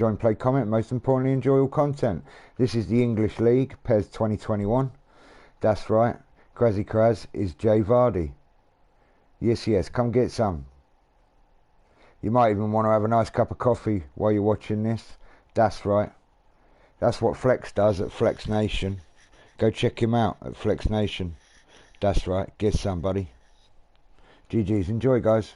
Join, play, comment, most importantly, enjoy all content. This is the English League, PES 2021. That's right, Kraz-ekraz is J Vardy. Yes, come get some. You might even want to have a nice cup of coffee while you're watching this. That's right. That's what Flex does at Flex Nation. Go check him out at Flex Nation. That's right, get somebody. GG's, enjoy guys.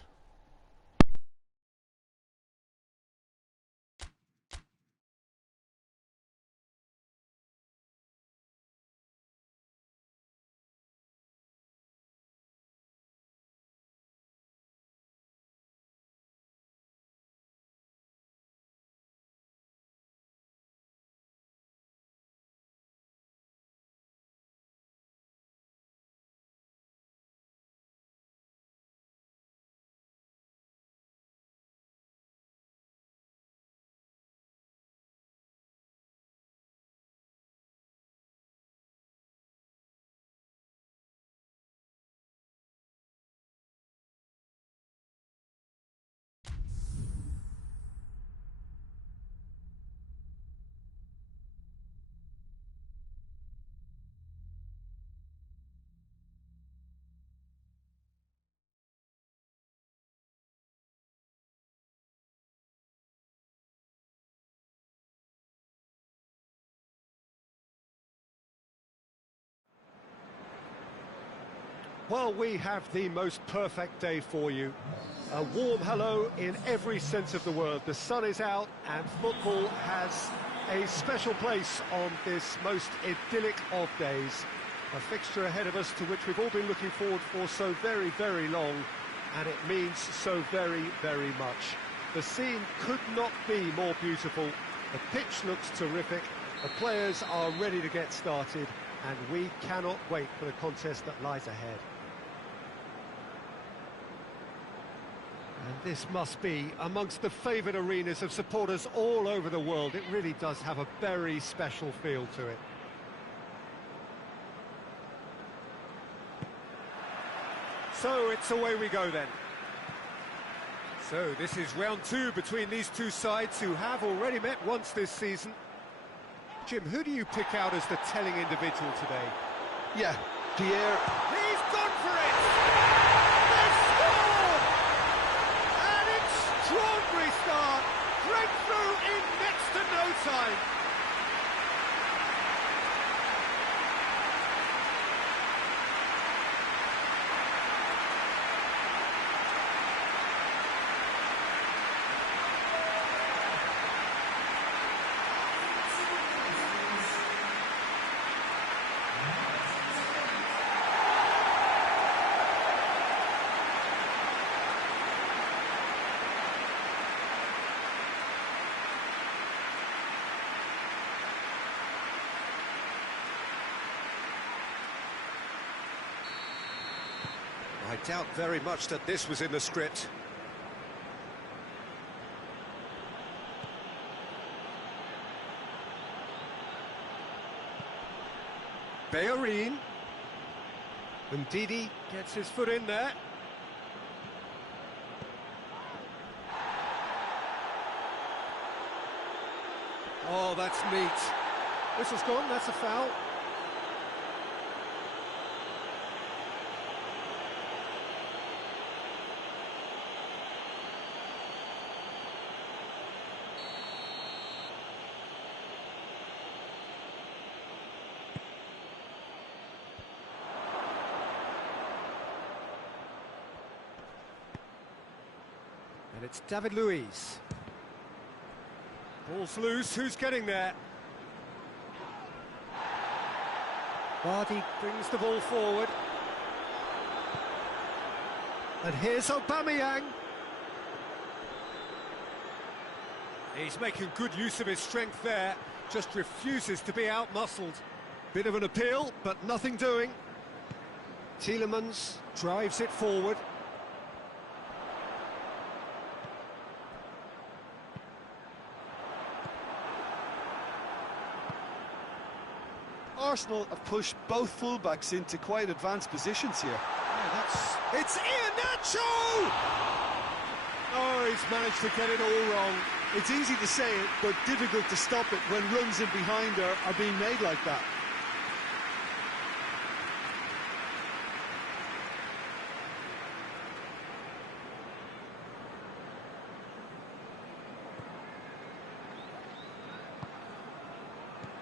Well, we have the most perfect day for you. A warm hello in every sense of the word. The sun is out and football has a special place on this most idyllic of days. A fixture ahead of us to which we've all been looking forward for so very, very long, and it means so very, very much. The scene could not be more beautiful. The pitch looks terrific. The players are ready to get started, and we cannot wait for the contest that lies ahead. And this must be amongst the favoured arenas of supporters all over the world. It really does have a very special feel to it. So it's away we go then. So this is round two between these two sides who have already met once this season. Jim, who do you pick out as the telling individual today? Yeah, Pierre. He's gone for it! They've scored! An extraordinary start! Breakthrough in next to no time! I doubt very much that this was in the script. Bellerin. And Didi gets his foot in there. Oh, that's neat. Whistle's gone, that's a foul. And it's David Luiz. Ball's loose, who's getting there? Vardy brings the ball forward. And here's Aubameyang. He's making good use of his strength there, just refuses to be out-muscled. Bit of an appeal, but nothing doing. Tielemans drives it forward. Arsenal have pushed both fullbacks into quite advanced positions here. It's Iheanacho! Oh, he's managed to get it all wrong. It's easy to say it, but difficult to stop it when runs in behind are being made like that.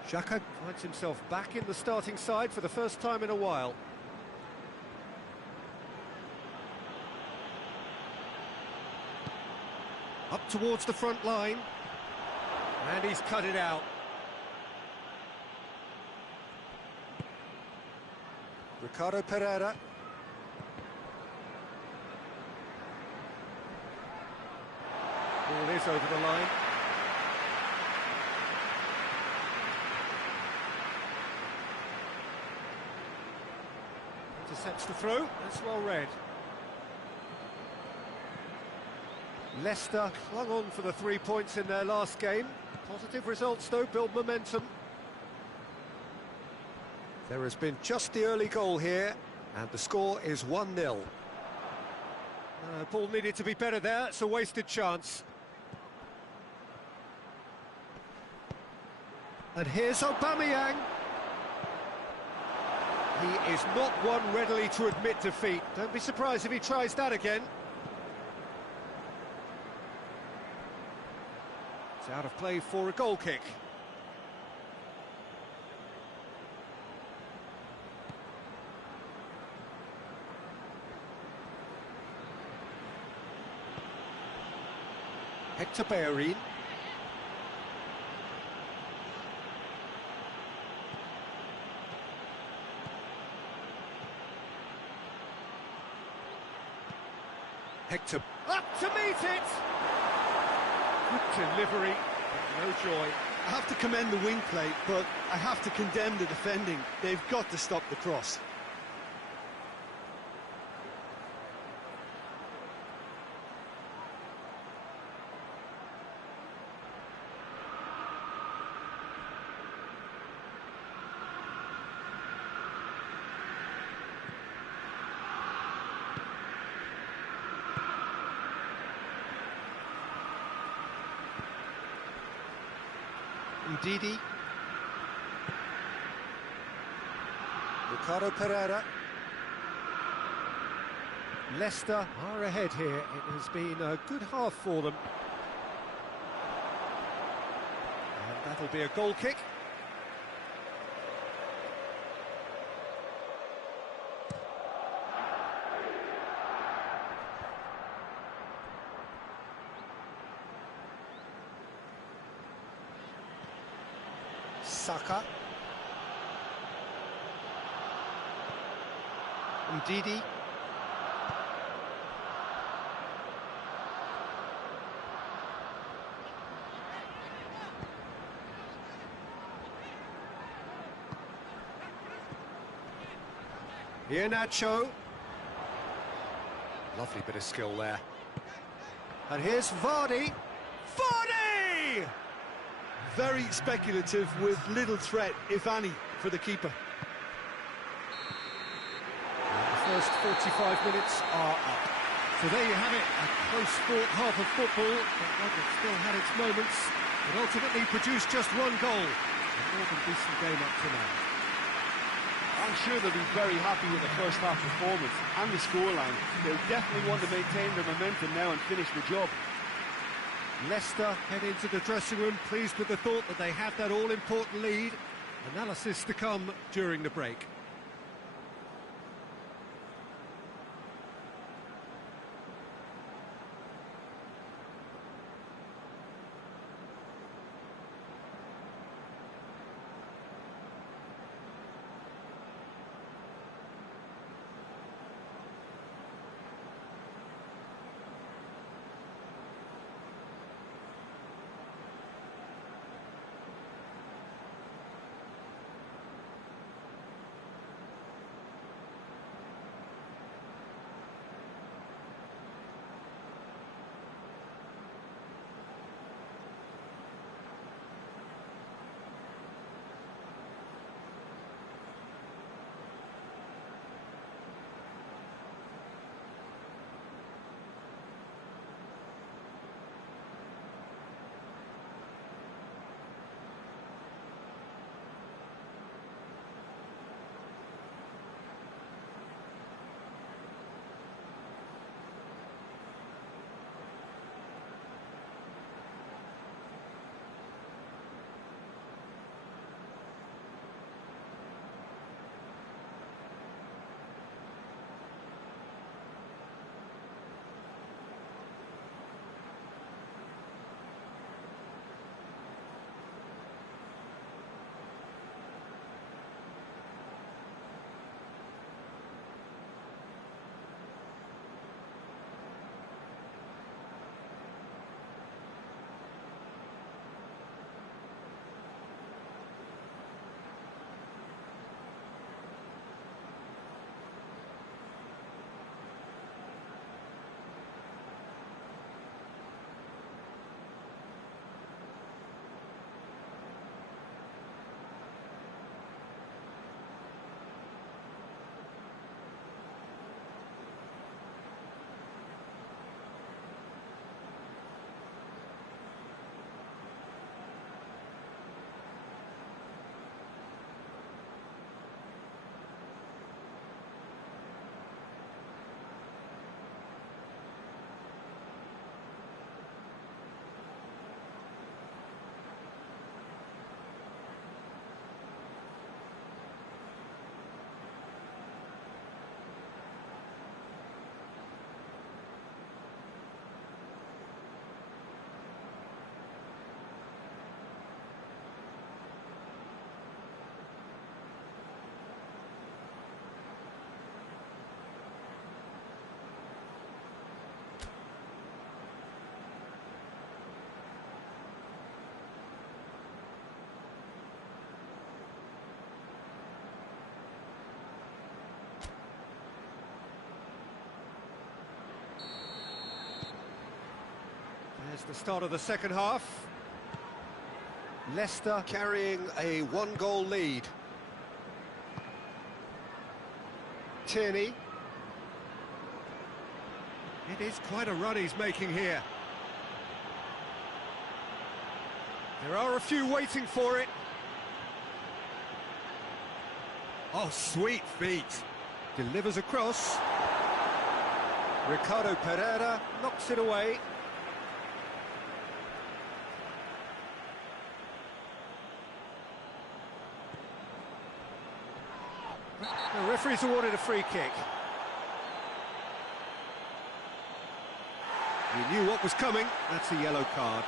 Xhaka finds himself back in the starting side for the first time in a while. Up towards the front line. And he's cut it out. Ricardo Pereira. Ball is over the line. Intercepts the throw. That's well read. Leicester clung on for the 3 points in their last game. Positive results, though, build momentum. There has been just the early goal here, and the score is 1-0. Ball needed to be better there. It's a wasted chance. And here's Aubameyang. He is not one readily to admit defeat. Don't be surprised if he tries that again. It's out of play for a goal kick. Hector Bellerin. Hector up to meet it! Good delivery, but no joy. I have to commend the wing play, but I have to condemn the defending. They've got to stop the cross. Ndidi. Ricardo Pereira. Leicester are ahead here. It has been a good half for them. And that'll be a goal kick. Saka. Ndidi. Iheanacho. Lovely bit of skill there. And here's Vardy. Vardy! Very speculative with little threat, if any, for the keeper. And the first 45 minutes are up. So there you have it, a close-fought half of football, but one that still had its moments, but ultimately produced just one goal. A more than decent game up to now. I'm sure they'll be very happy with the first half performance and the scoreline. They'll definitely want to maintain their momentum now and finish the job. Leicester head into the dressing room pleased with the thought that they have that all-important lead. Analysis to come during the break. There's the start of the second half. Leicester carrying a one-goal lead. Tierney. It is quite a run he's making here. There are a few waiting for it. Oh, sweet feet. Delivers across. Ricardo Pereira knocks it away. The referee's awarded a free kick. He knew what was coming. That's a yellow card.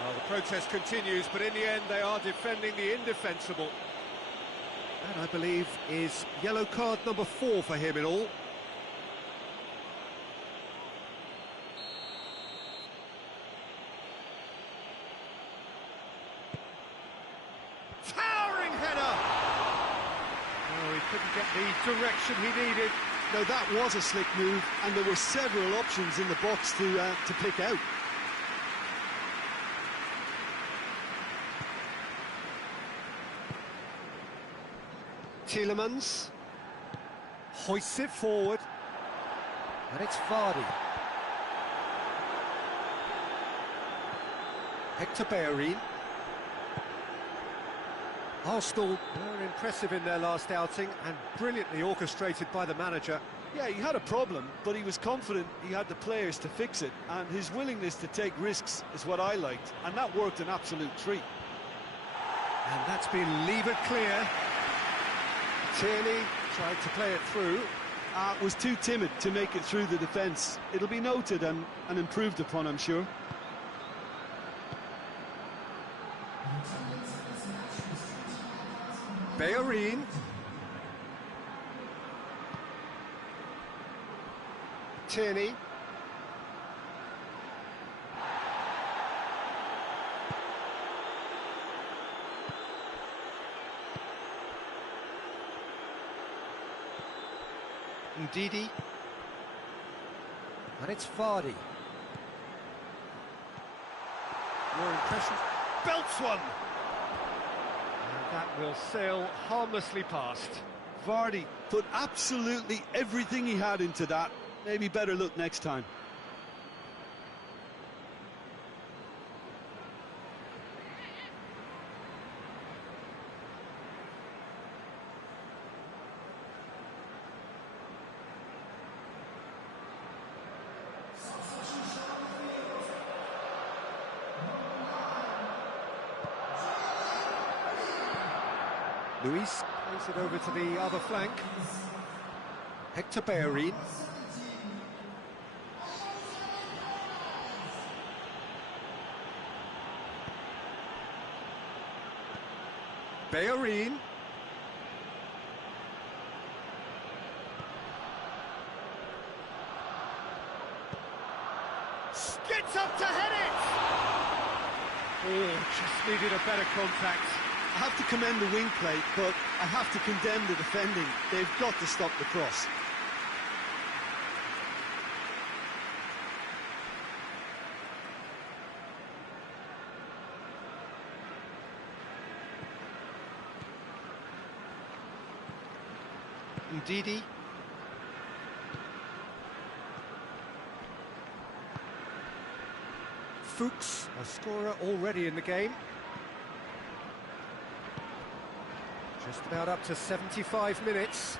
Well, the protest continues, but in the end they are defending the indefensible. That, I believe, is yellow card number 4 for him in all. Towering header! Oh, he couldn't get the direction he needed. No, that was a slick move, and there were several options in the box to pick out. Tielemans hoists it forward, and it's Vardy. Hector Bellerin. Arsenal were impressive in their last outing and brilliantly orchestrated by the manager. Yeah, he had a problem, but he was confident he had the players to fix it, and his willingness to take risks is what I liked, and that worked an absolute treat. And that's been levered clear. Tierney tried to play it through. Was too timid to make it through the defence. It'll be noted and improved upon, I'm sure. Bellerin. Tierney. Ndidi. And it's Vardy. Your impression? Belts one! And that will sail harmlessly past. Vardy put absolutely everything he had into that. Maybe better look next time. Luis plays it over to the other flank. Hector Bellerin. Bellerin. Gets up to head it! Oh, just needed a better contact. I have to commend the wing play, but I have to condemn the defending. They've got to stop the cross. Ndidi. Fuchs, a scorer already in the game. Just about up to 75 minutes.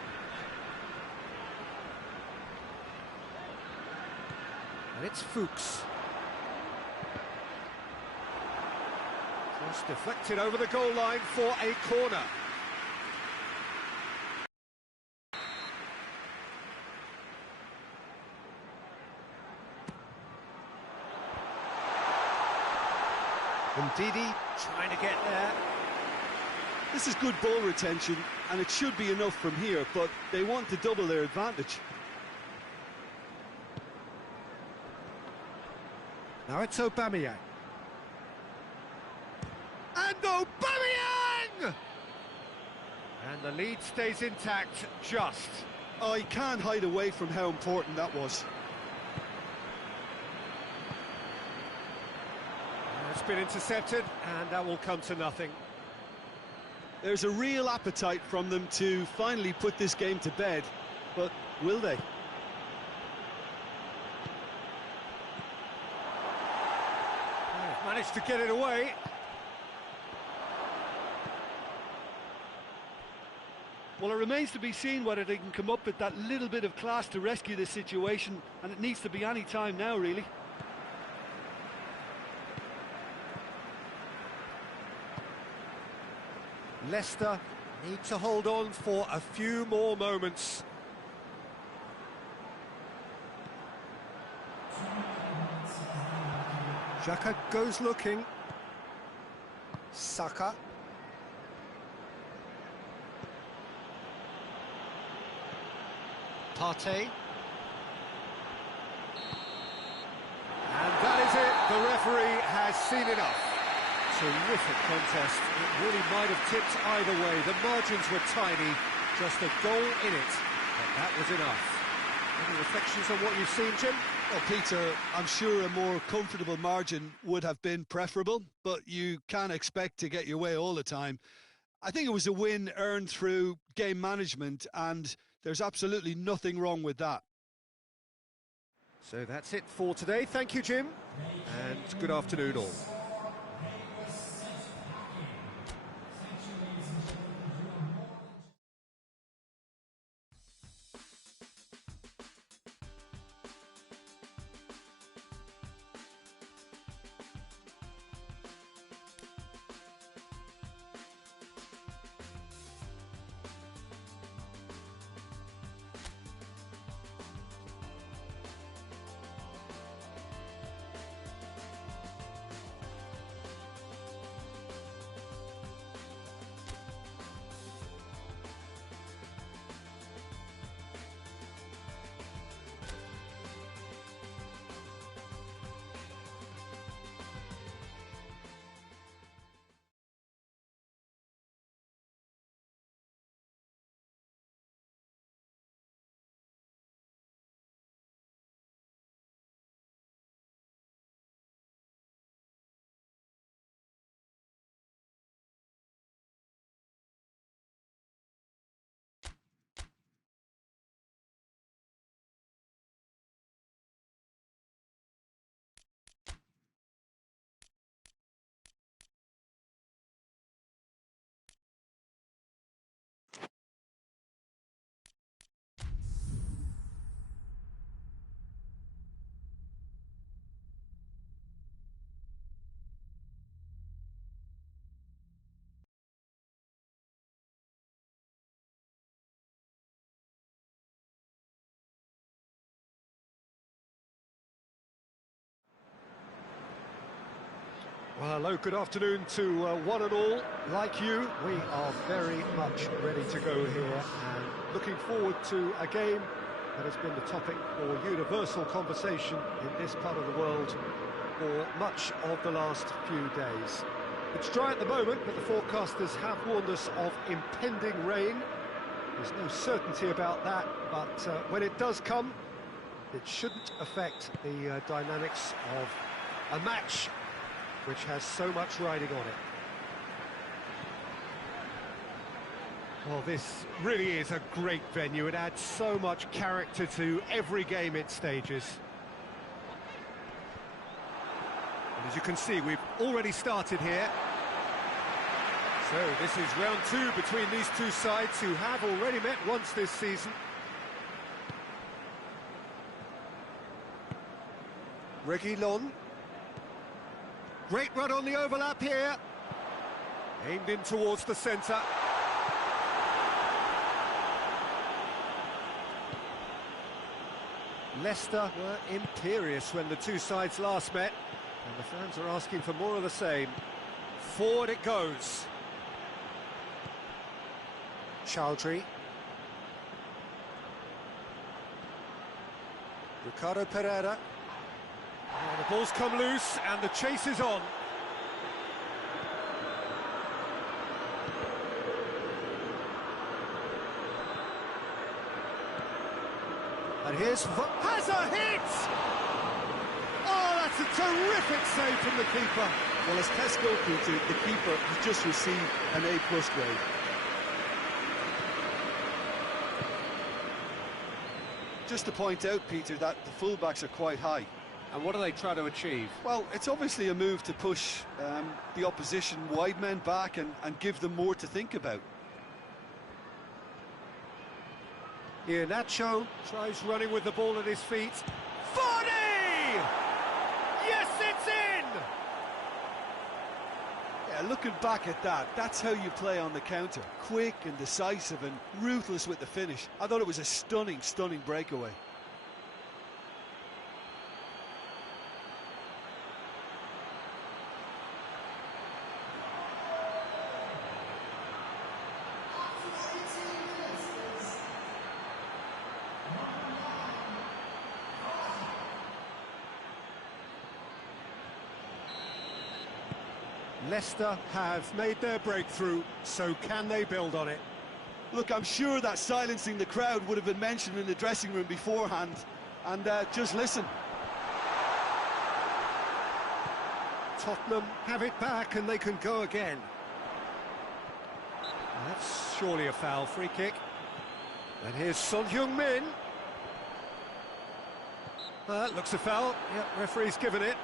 And it's Fuchs. Just deflected over the goal line for a corner. Ndidi trying to get there. This is good ball retention, and it should be enough from here, but they want to double their advantage. Now it's Aubameyang. And Aubameyang! And the lead stays intact, just. Oh, he can't hide away from how important that was. been intercepted, and that will come to nothing. There's a real appetite from them to finally put this game to bed, but will they? They've managed to get it away. Well, it remains to be seen whether they can come up with that little bit of class to rescue this situation, and it needs to be any time now, really. Leicester need to hold on for a few more moments. Xhaka goes looking. Saka. Partey. And that is it. The referee has seen enough. Terrific contest. It really might have tipped either way. The margins were tiny, just a goal in it, but that was enough. Any reflections on what you've seen, Jim? Well, Peter, I'm sure a more comfortable margin would have been preferable, but you can't expect to get your way all the time. I think it was a win earned through game management, and there's absolutely nothing wrong with that. So that's it for today. Thank you, Jim, and good afternoon all. Well, hello, good afternoon to one and all. Like you, we are very much ready to go here and looking forward to a game that has been the topic for universal conversation in this part of the world for much of the last few days. It's dry at the moment, but the forecasters have warned us of impending rain. There's no certainty about that, but when it does come, it shouldn't affect the dynamics of a match which has so much riding on it. Well, this really is a great venue. It adds so much character to every game it stages. And as you can see, we've already started here. So this is round two between these two sides who have already met once this season. Reguilon. Great run on the overlap here. Aimed in towards the centre. Leicester were imperious when the two sides last met, and the fans are asking for more of the same. Forward it goes. Chowdhury. Ricardo Pereira. Oh, the ball's come loose and the chase is on. And here's... has a hit! Oh, that's a terrific save from the keeper. Well, as tests go, Peter, the keeper has just received an A+ grade. Just to point out, Peter, that the fullbacks are quite high. And what do they try to achieve? Well, it's obviously a move to push the opposition wide men back and give them more to think about. Here, Nacho tries running with the ball at his feet. Vardy! Yes, it's in! Yeah, looking back at that, that's how you play on the counter. Quick and decisive and ruthless with the finish. I thought it was a stunning, stunning breakaway. Leicester have made their breakthrough, so can they build on it? Look, I'm sure that silencing the crowd would have been mentioned in the dressing room beforehand. And just listen. Tottenham have it back and they can go again. That's surely a foul. Free kick. And here's Son Heung-min. That looks a foul. Yep, referee's given it.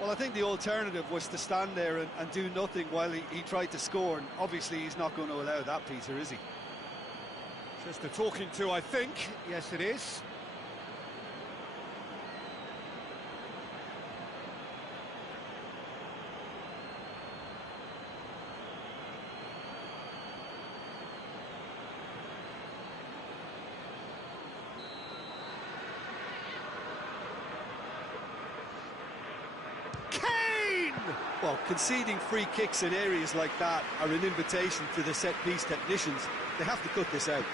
Well, I think the alternative was to stand there and do nothing while he tried to score, and obviously he's not going to allow that, Peter, is he? Just a talking to, I think. Yes, it is. Well, conceding free kicks in areas like that are an invitation to the set-piece technicians. They have to cut this out.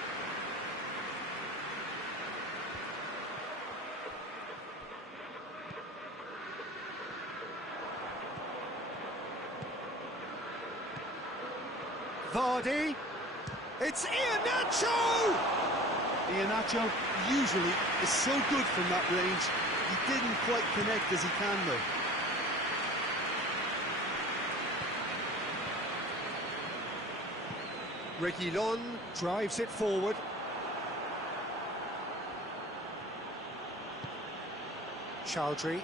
Vardy. It's Iheanacho! Iheanacho usually is so good from that range. He didn't quite connect as he can, though. Reguilon drives it forward. Chowdhury. He's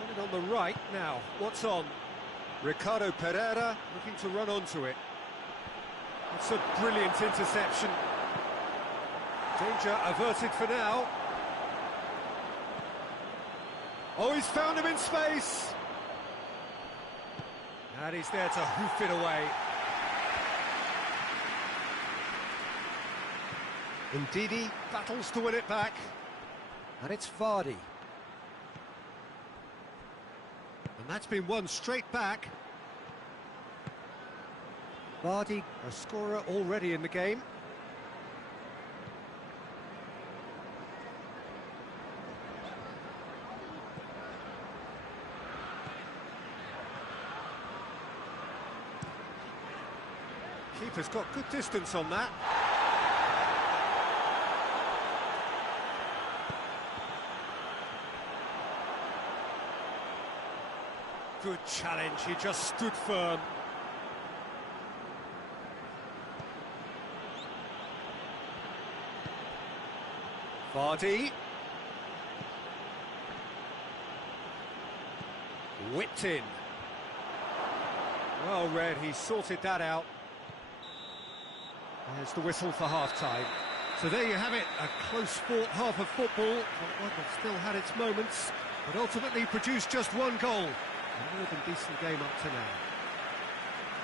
got it on the right now. What's on? Ricardo Pereira looking to run onto it. It's a brilliant interception. Danger averted for now. Oh, he's found him in space. And he's there to hoof it away. Ndidi battles to win it back. And it's Vardy. And that's been won straight back. Vardy, a scorer already in the game. Keeper's got good distance on that. Good challenge, he just stood firm. Vardy. Whipped in. Well read, he sorted that out. There's the whistle for half-time. So there you have it, a close-fought half of football, but one that still had its moments, but ultimately produced just one goal. A more than decent game up to now.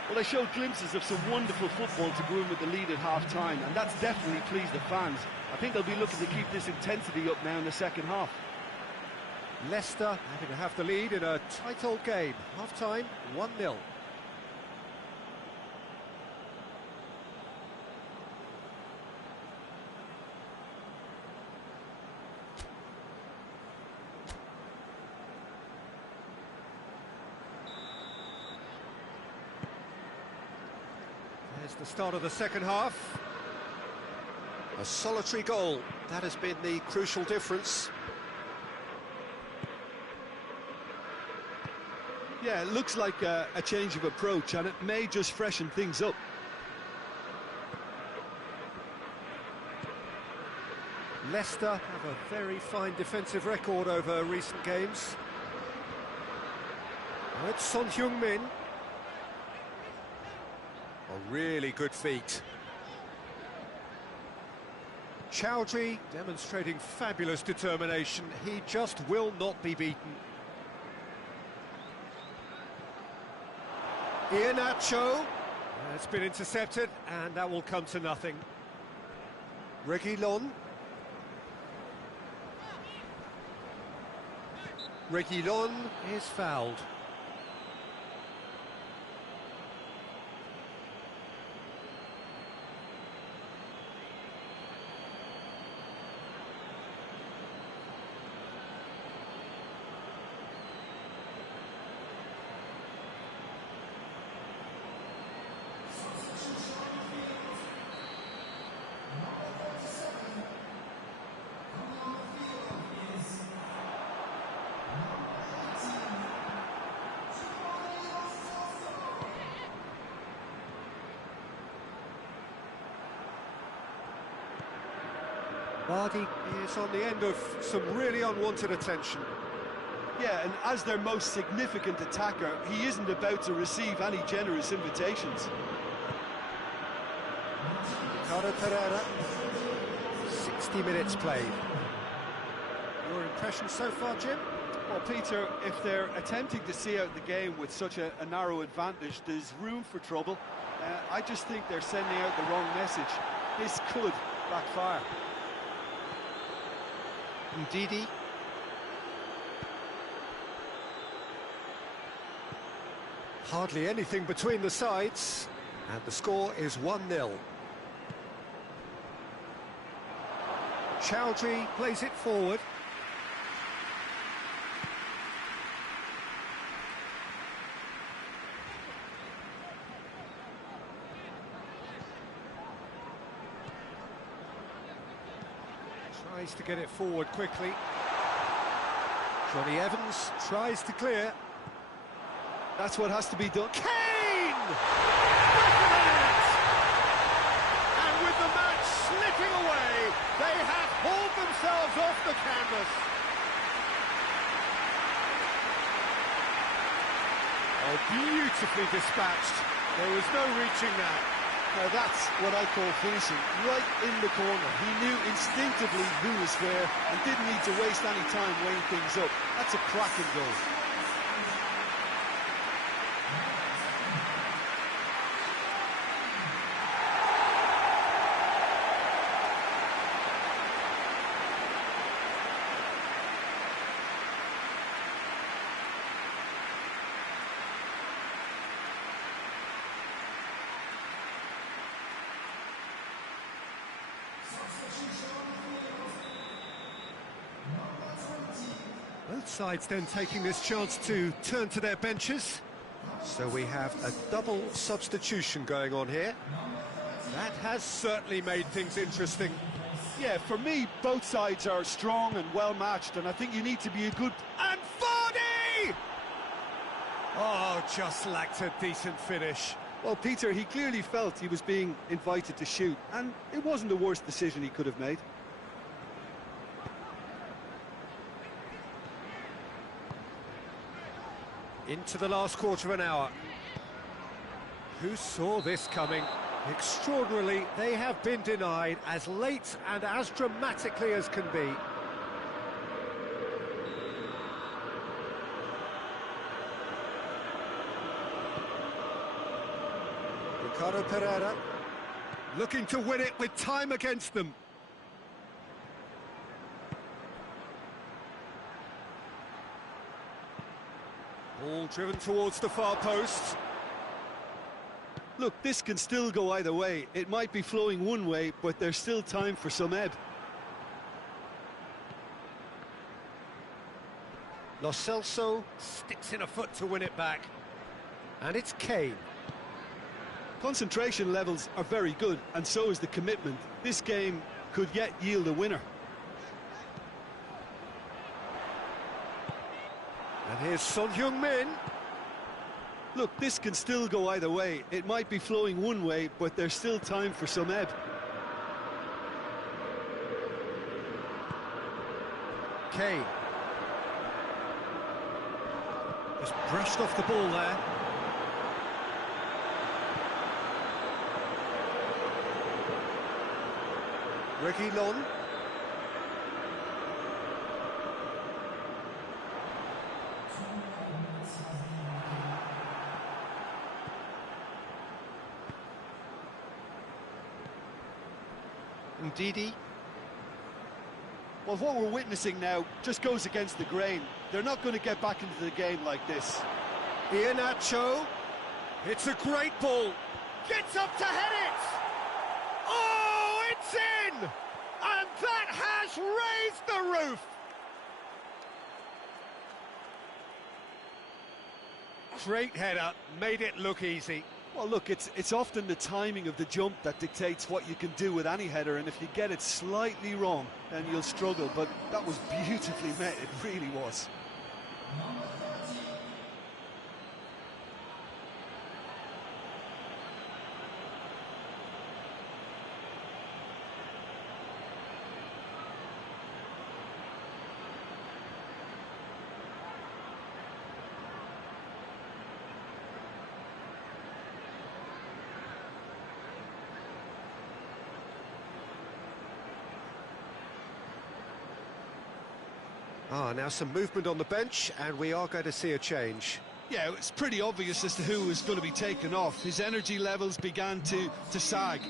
Well, they showed glimpses of some wonderful football to go in with the lead at half-time, and that's definitely pleased the fans. I think they'll be looking to keep this intensity up now in the second half. Leicester having to have the lead in a tight old game. Half-time, 1-0. There's the start of the second half. A solitary goal, that has been the crucial difference. Yeah, it looks like a change of approach, and it may just freshen things up. Leicester have a very fine defensive record over recent games. Oh, it's Son Heung-min. Oh, really good feet. Chowdhury demonstrating fabulous determination. He just will not be beaten. Iheanacho has been intercepted, and that will come to nothing. Reguilon. Reguilon is fouled. Vardy is on the end of some really unwanted attention. Yeah, and as their most significant attacker, he isn't about to receive any generous invitations. Ricardo Pereira, 60 minutes played. Your impression so far, Jim? Well, Peter, if they're attempting to see out the game with such a narrow advantage, there's room for trouble. I just think they're sending out the wrong message. This could backfire. Ndidi. Hardly anything between the sides, and the score is 1-0. Chowdhury plays it forward. Tries to get it forward quickly. Johnny Evans tries to clear. That's what has to be done. Kane! And with the match slipping away, they have hauled themselves off the canvas. Oh, beautifully dispatched. There was no reaching that. Now that's what I call finishing, right in the corner. He knew instinctively who was where and didn't need to waste any time weighing things up. That's a cracking goal. Both sides then taking this chance to turn to their benches. So we have a double substitution going on here. That has certainly made things interesting. Yeah, for me, both sides are strong and well matched, and I think you need to be a good... And Vardy! Oh, just lacked a decent finish. Well, Peter, he clearly felt he was being invited to shoot, and it wasn't the worst decision he could have made. Into the last quarter of an hour. Who saw this coming? Extraordinarily, they have been denied as late and as dramatically as can be. Ricardo Pereira looking to win it with time against them. Ball driven towards the far post. Look, this can still go either way. It might be flowing one way, but there's still time for some ebb. Lo Celso sticks in a foot to win it back. And it's Kane. Concentration levels are very good, and so is the commitment. This game could yet yield a winner. And here's Son Heung-min. Look, this can still go either way. It might be flowing one way, but there's still time for some ebb. Kane. Just brushed off the ball there. Reguilon. Ndidi. Well, what we're witnessing now just goes against the grain. They're not going to get back into the game like this. Iheanacho. It's a great ball. Gets up to head it. Oh, it's in! And that has raised the roof. Great header, made it look easy. Well, look, it's often the timing of the jump that dictates what you can do with any header, and if you get it slightly wrong, then you'll struggle. But that was beautifully met, it really was. Now some movement on the bench, and we are going to see a change. Yeah, it's pretty obvious as to who was going to be taken off. His energy levels began to sag.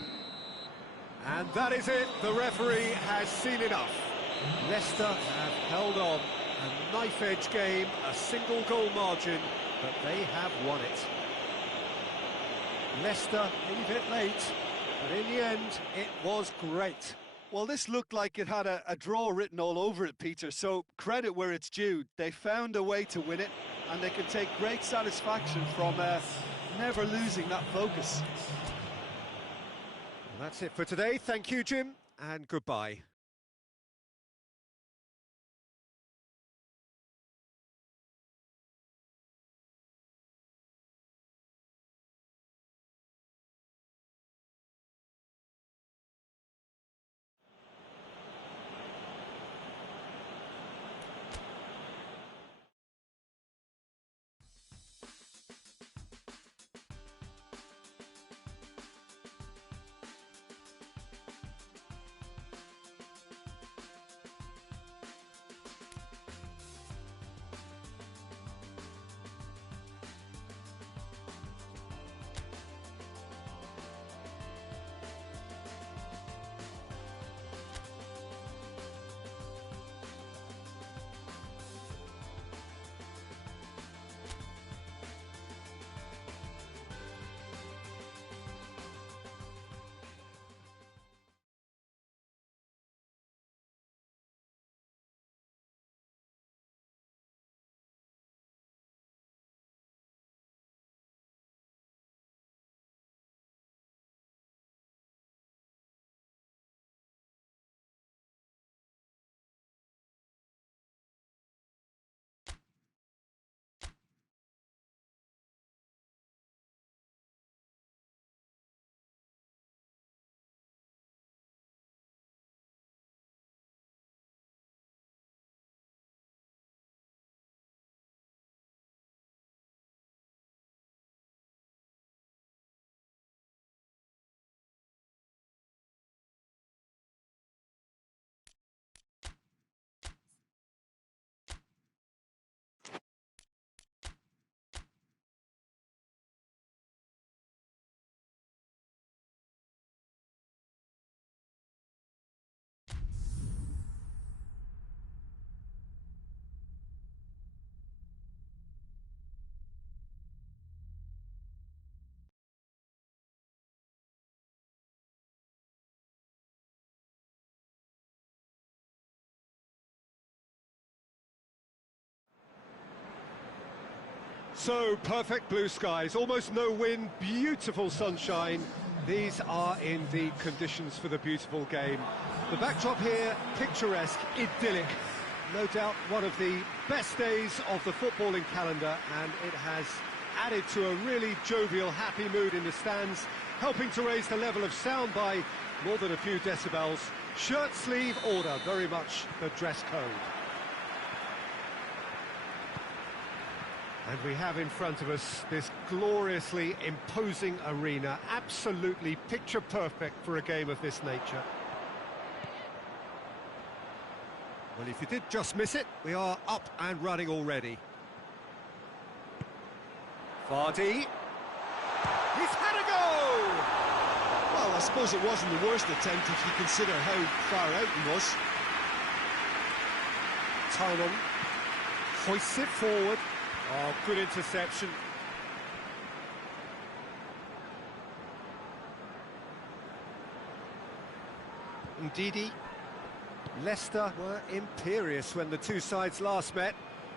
And that is it, the referee has seen enough. Leicester have held on, a knife-edge game, a single goal margin, but they have won it. Leicester leave it late, but in the end, it was great. Well, this looked like it had a draw written all over it, Peter, so credit where it's due. They found a way to win it, and they can take great satisfaction from never losing that focus. Well, that's it for today. Thank you, Jim, and goodbye. So, perfect blue skies, almost no wind, beautiful sunshine. These are in the conditions for the beautiful game. The backdrop here, picturesque, idyllic. No doubt one of the best days of the footballing calendar, and it has added to a really jovial, happy mood in the stands, helping to raise the level of sound by more than a few decibels. Shirt sleeve order, very much the dress code. And we have in front of us this gloriously imposing arena, absolutely picture perfect for a game of this nature. Well, if you did just miss it, we are up and running already. Vardy. He's had a go! Well, I suppose it wasn't the worst attempt if you consider how far out he was. Timon hoists it forward. Oh, good interception. Ndidi. Leicester were imperious when the two sides last met,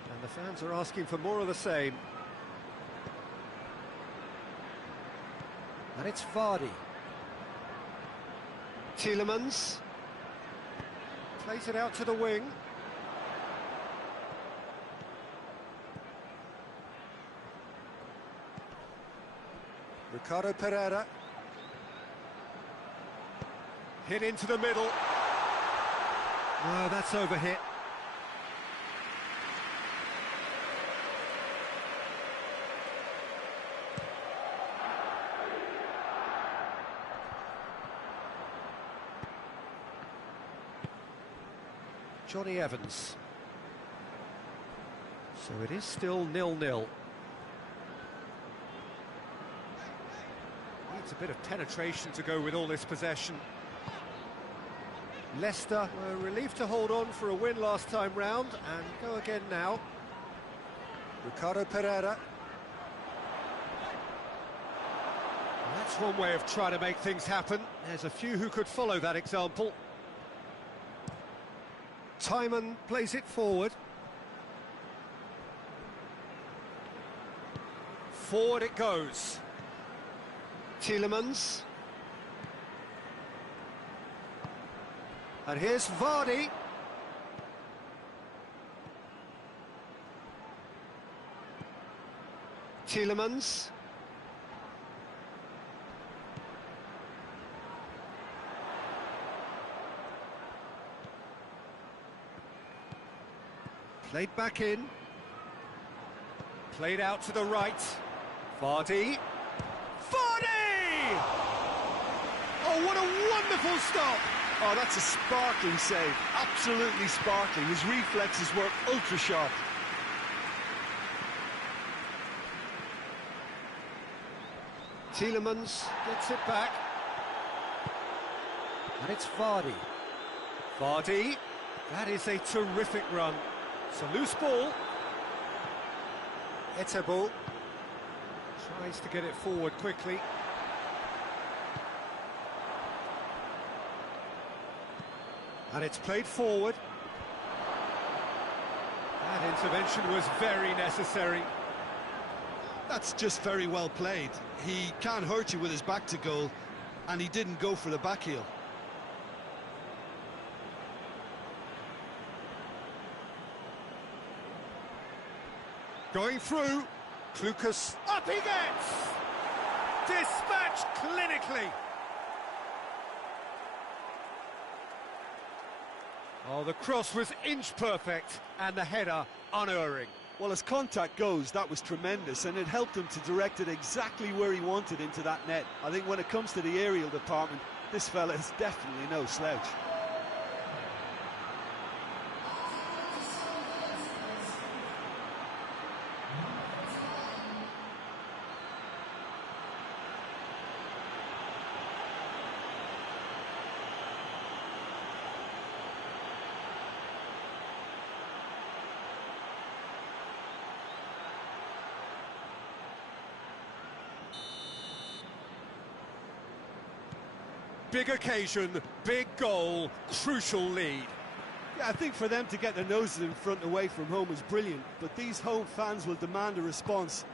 and the fans are asking for more of the same. And it's Vardy. Tielemans plays it out to the wing. Ricardo Pereira. Hit into the middle. No, that's overhit. Johnny Evans. So it is still 0-0. Needs a bit of penetration to go with all this possession. Leicester were relieved to hold on for a win last time round and go again now. Ricardo Pereira. Well, that's one way of trying to make things happen. There's a few who could follow that example. Timon plays it forward. Forward it goes. Tielemans. And here's Vardy. Tielemans. Played back in. Played out to the right. Vardy. Vardy! Oh, what a wonderful stop! Oh, that's a sparkling save. Absolutely sparkling. His reflexes were ultra sharp. Tielemans gets it back. And it's Vardy. Vardy. That is a terrific run. It's a loose ball. Etebo tries to get it forward quickly. And it's played forward. That intervention was very necessary. That's just very well played. He can't hurt you with his back to goal, and he didn't go for the back heel. Going through. Klukas. Up he gets! Dispatched clinically. Oh, the cross was inch perfect and the header unerring. Well, as contact goes, that was tremendous, and it helped him to direct it exactly where he wanted into that net. I think when it comes to the aerial department, this fella is definitely no slouch. Big occasion, big goal, crucial lead. Yeah, I think for them to get their noses in front away from home is brilliant, but these home fans will demand a response.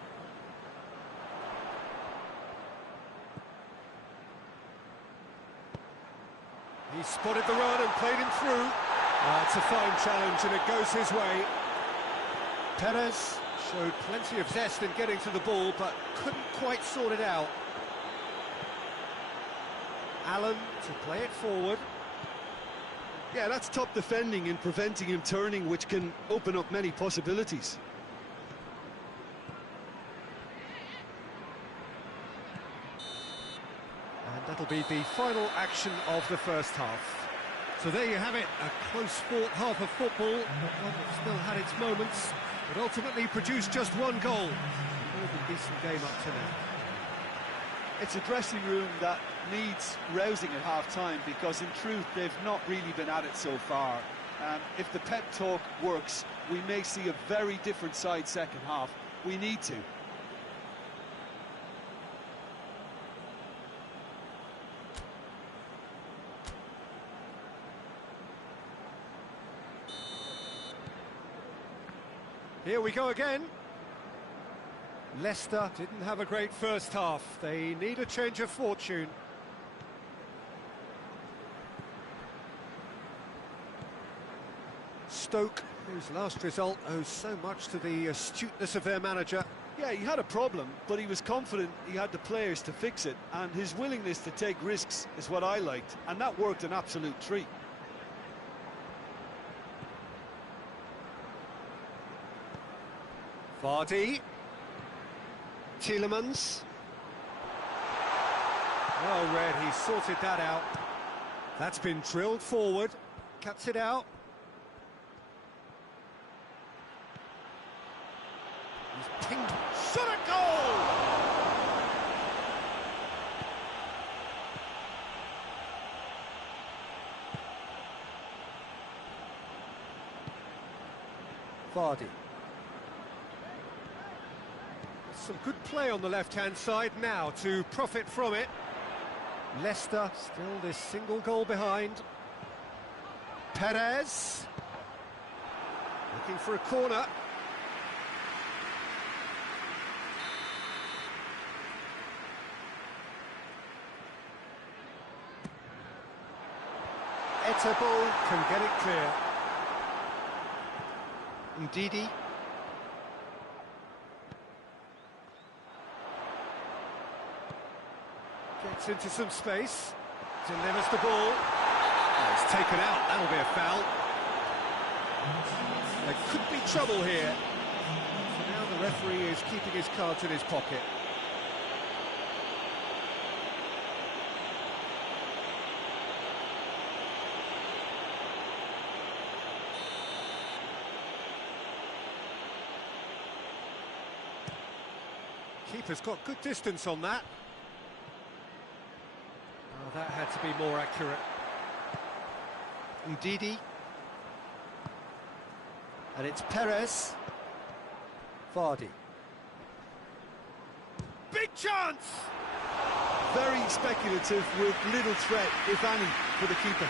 He spotted the run and played him through. It's a fine challenge and it goes his way. Perez Showed plenty of zest in getting to the ball, but couldn't quite sort it out. Allen to play it forward. Yeah, that's top defending and preventing him turning, which can open up many possibilities. And that'll be the final action of the first half. So there you have it, a close-fought half of football, one that still had its moments, but ultimately produced just one goal. More than decent game up to now. It's a dressing room that needs rousing at half-time, because in truth they've not really been at it so far. If the pep talk works, we may see a very different side second half. We need to. Here we go again. Leicester didn't have a great first half. They need a change of fortune. Stoke, whose last result owes so much to the astuteness of their manager. Yeah, he had a problem, but he was confident he had the players to fix it, and his willingness to take risks is what I liked, and that worked an absolute treat. Vardy. Tielemans. Well read, he sorted that out. That's been drilled forward. Cuts it out. He's pinged. Shot a goal! Vardy. Some good play on the left-hand side now to profit from it. Leicester still this single goal behind. Perez looking for a corner. Etebo can get it clear. Ndidi. Gets into some space, delivers the ball. Oh, it's taken out, that'll be a foul. There could be trouble here. So now the referee is keeping his cards in his pocket. Keeper's got good distance on that. Oh, that had to be more accurate. Ndidi. And it's Perez. Vardy. Big chance! Very speculative with little threat, if any, for the keeper.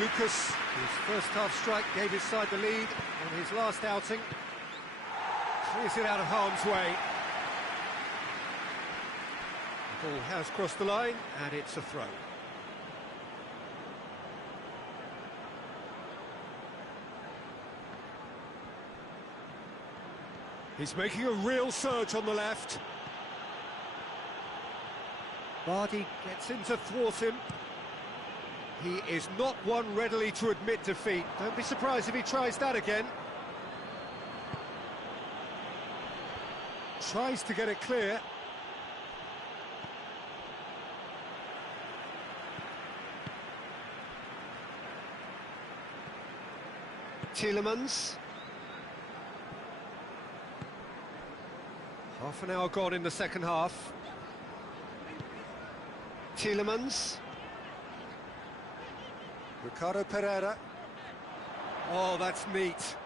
Lucas, whose first half strike gave his side the lead on his last outing. Clears it out of harm's way. The ball has crossed the line, and it's a throw. He's making a real surge on the left. Vardy gets in to thwart him. He is not one readily to admit defeat. Don't be surprised if he tries that again. Tries to get it clear. Tielemans. Half an hour gone in the second half. Tielemans. Ricardo Pereira. Oh, that's neat.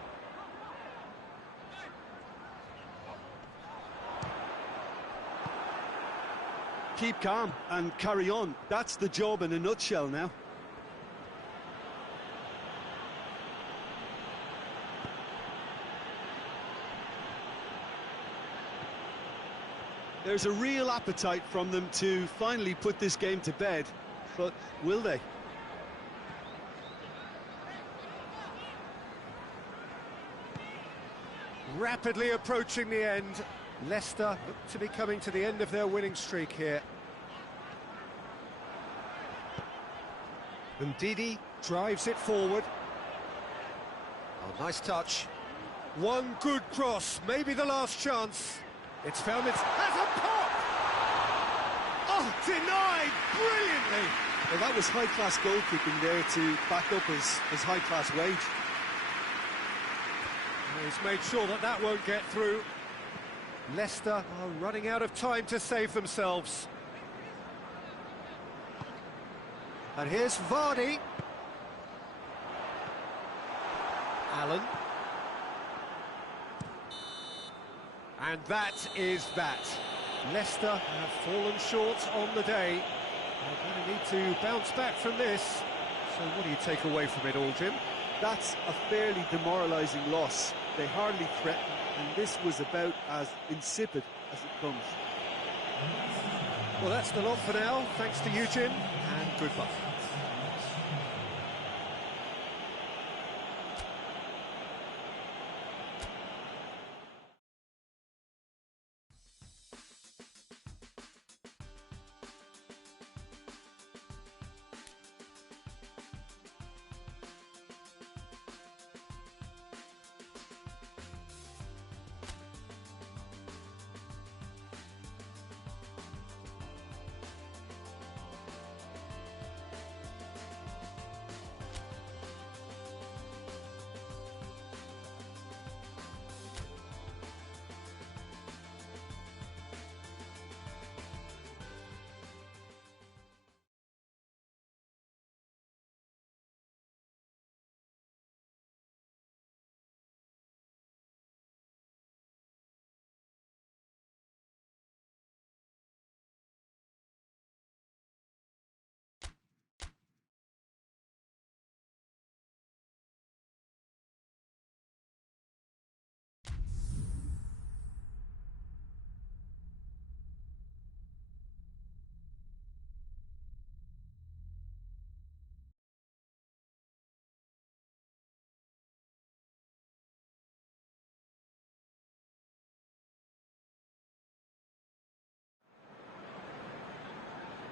Keep calm and carry on. That's the job in a nutshell now. There's a real appetite from them to finally put this game to bed, but will they? Rapidly approaching the end. Leicester look to be coming to the end of their winning streak here. Ndidi drives it forward. Oh, nice touch. One good cross, maybe the last chance. It's found its... has a pop! Oh, denied brilliantly! Well, that was high-class goalkeeping there to back up his high-class wage. He's made sure that that won't get through. Leicester are running out of time to save themselves. And here's Vardy. Allen. And that is that. Leicester have fallen short on the day. They're going to need to bounce back from this. So what do you take away from it all, Jim? That's a fairly demoralising loss. They hardly threatened, and this was about as insipid as it comes. Well, that's the lot for now. Thanks to you, Jim, and goodbye.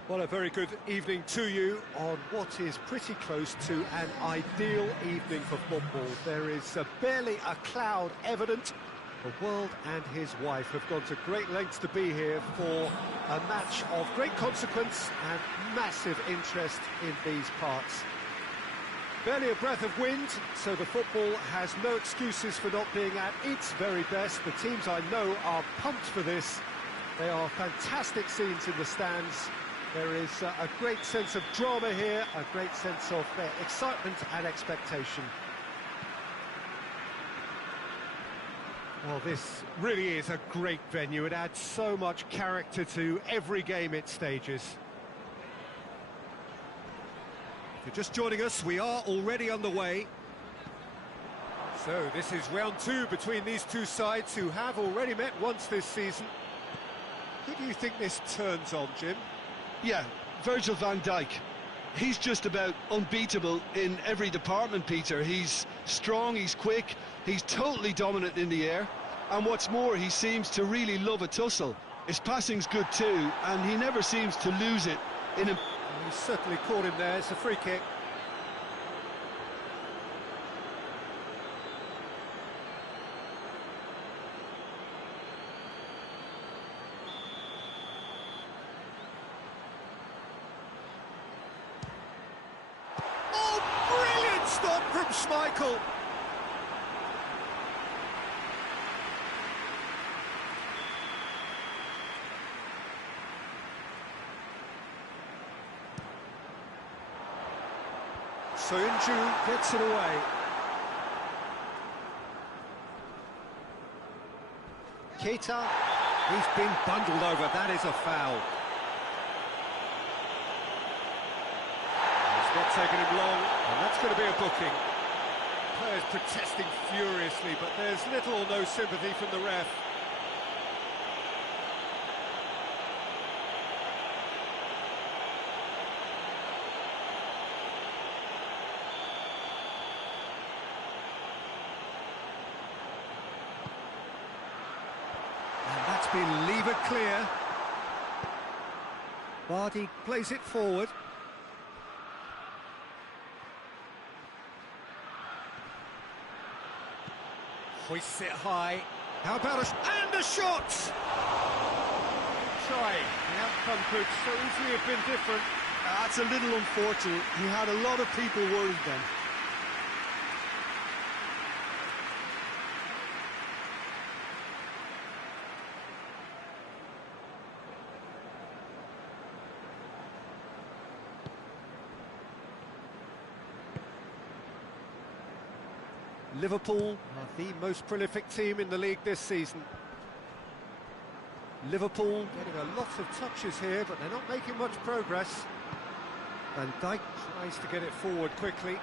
Well, a very good evening to you on what is pretty close to an ideal evening for football. There is barely a cloud evident. The world and his wife have gone to great lengths to be here for a match of great consequence and massive interest in these parts. Barely a breath of wind, so the football has no excuses for not being at its very best. The teams I know are pumped for this. They are fantastic scenes in the stands. There is a great sense of drama here, a great sense of excitement and expectation. Well, this really is a great venue. It adds so much character to every game it stages. If you're just joining us, we are already underway. So this is round two between these two sides who have already met once this season. Who do you think this turns on, Jim? Yeah, Virgil van Dijk. He's just about unbeatable in every department, Peter. He's strong, he's quick, he's totally dominant in the air. And what's more, he seems to really love a tussle. His passing's good too, and he never seems to lose it in a... He certainly caught him there. It's a free kick. Stop from Schmeichel. Soyuncu gets it away. Keita, he's been bundled over. That is a foul. Not taking him long, and that's going to be a booking. Players protesting furiously, but there's little or no sympathy from the ref. been levered clear. Vardy plays it forward. Hoists it high. How about and a shot! Try. The outcome could so easily have been different. That's a little unfortunate. He had a lot of people worried then. Liverpool are the most prolific team in the league this season. Liverpool getting a lot of touches here, but they're not making much progress. Van Dijk tries to get it forward quickly.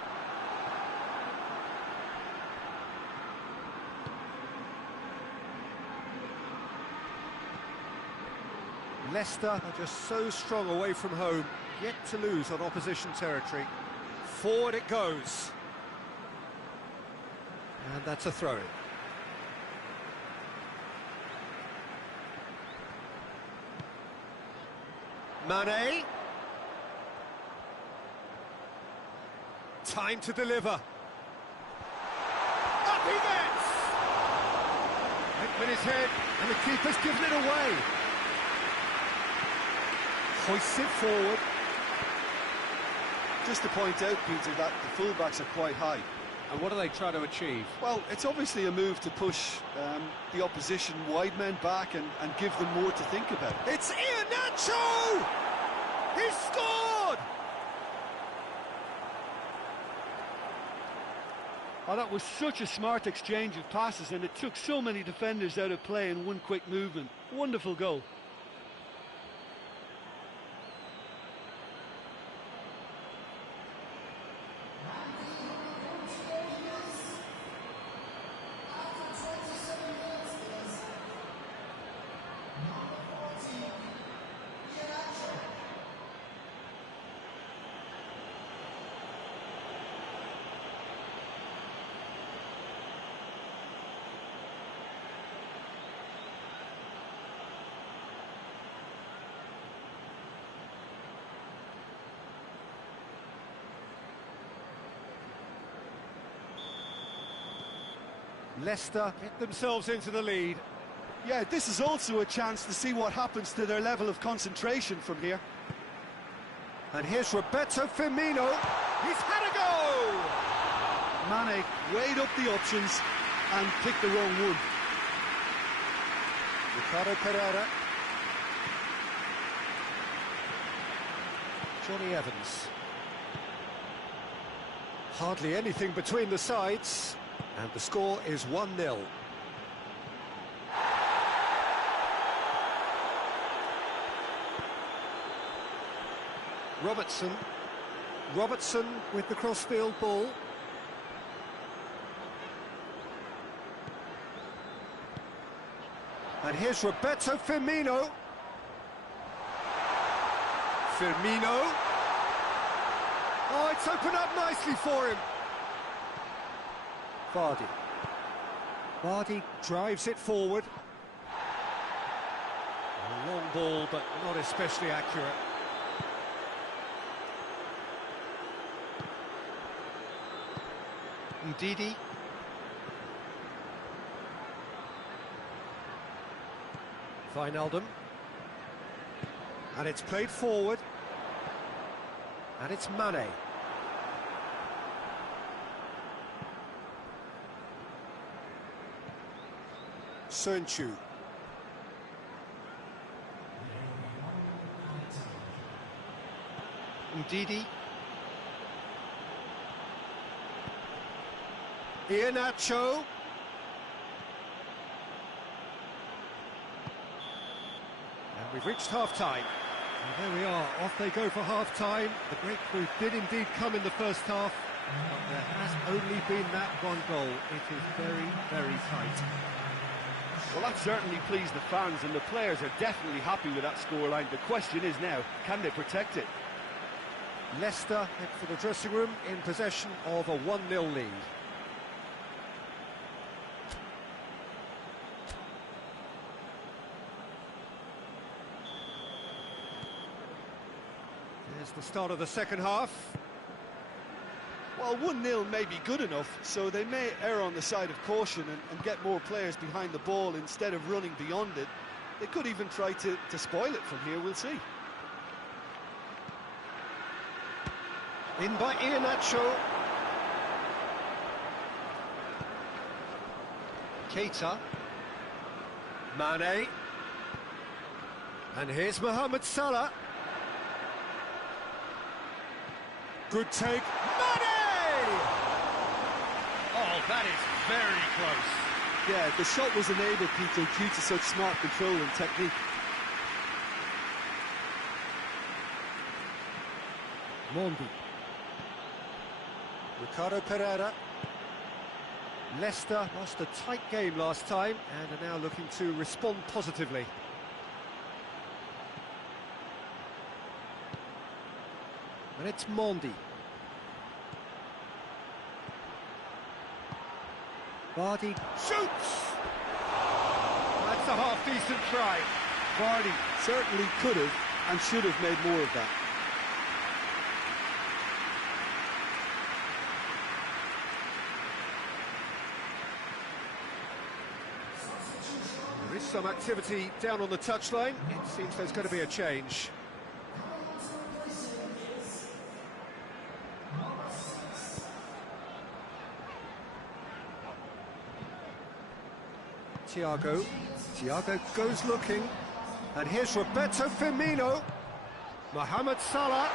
Leicester are just so strong away from home, yet to lose on opposition territory. Forward it goes. And that's a throw-in. Mane. Time to deliver. Up he gets! With his head, and the keeper's given it away. Hoists it forward. Just to point out, Peter, that the fullbacks are quite high. And what do they try to achieve? Well, it's obviously a move to push the opposition wide men back and give them more to think about. It's Iheanacho! He scored! Oh, that was such a smart exchange of passes, and it took so many defenders out of play in one quick movement. Wonderful goal. Leicester get themselves into the lead. Yeah, this is also a chance to see what happens to their level of concentration from here. And here's Roberto Firmino. He's had a go! Mane weighed up the options and picked the wrong one. Ricardo Pereira. Johnny Evans. Hardly anything between the sides. And the score is 1-0. Robertson with the crossfield ball. And here's Roberto Firmino. Oh, it's opened up nicely for him. Vardy drives it forward. A long ball, but not especially accurate. Ndidi. Wijnaldum. And it's played forward. And it's Mane. Sönchu. Ndidi. Iheanacho. And we've reached half-time. And there we are, off they go for half-time. The breakthrough did indeed come in the first half, but there has only been that one goal. It is very, very tight. Well, that certainly pleased the fans, and the players are definitely happy with that scoreline. The question is now, can they protect it? Leicester head for the dressing room in possession of a 1-0 lead. Here's the start of the second half. Well, 1-0 may be good enough, so they may err on the side of caution and get more players behind the ball instead of running beyond it. They could even try to spoil it from here, we'll see. In by Iheanacho. Keita. Mane. And here's Mohamed Salah. Good take. Mane! Oh, that is very close. Yeah, the shot was enabled, Peter, due to such smart control and technique. Mondi. Ricardo Pereira. Leicester lost a tight game last time and are now looking to respond positively. And it's Mondi. Vardy shoots! That's a half-decent try. Vardy certainly could have and should have made more of that. There is some activity down on the touchline. It seems there's going to be a change. Thiago goes looking, and here's Roberto Firmino. Mohamed Salah.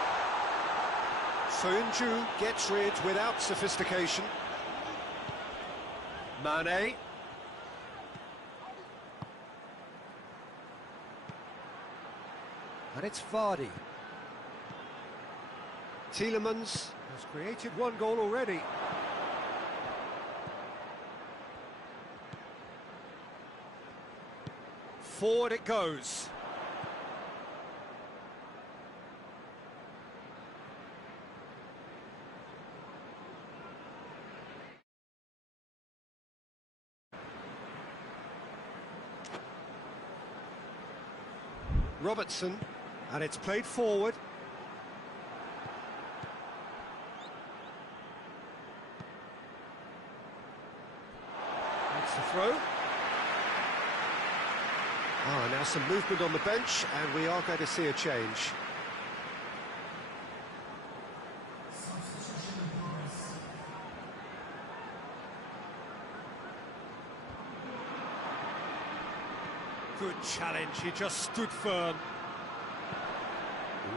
Soyuncu gets rid without sophistication. Mane. And it's Vardy. Tielemans has created one goal already. Forward it goes. Robertson, and it's played forward. That's the throw. Ah, now some movement on the bench, and we are going to see a change. Good challenge, he just stood firm.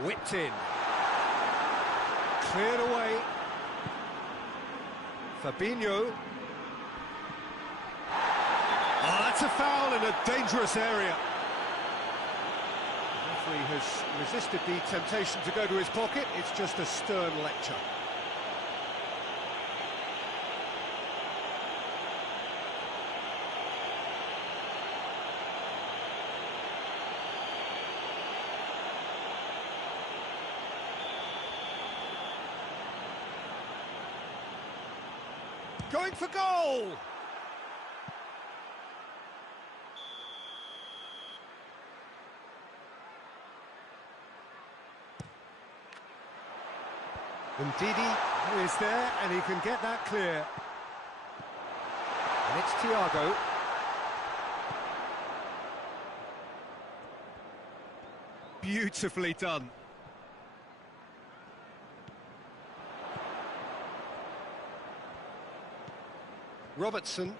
Whipped in. Cleared away. Fabinho. Oh, that's a foul in a dangerous area. The referee has resisted the temptation to go to his pocket. It's just a stern lecture. Going for goal! And Didi is there, and he can get that clear. And it's Thiago. Beautifully done. Robertson.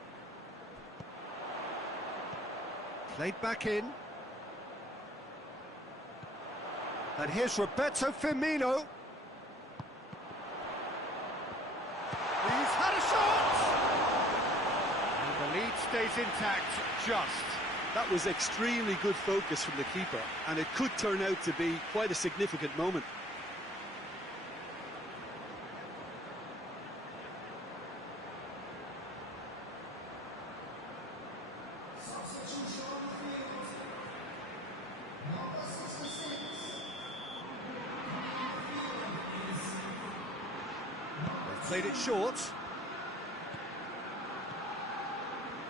Played back in. And here's Roberto Firmino. He's had a shot! And the lead stays intact, just. That was extremely good focus from the keeper, and it could turn out to be quite a significant moment. Played it short.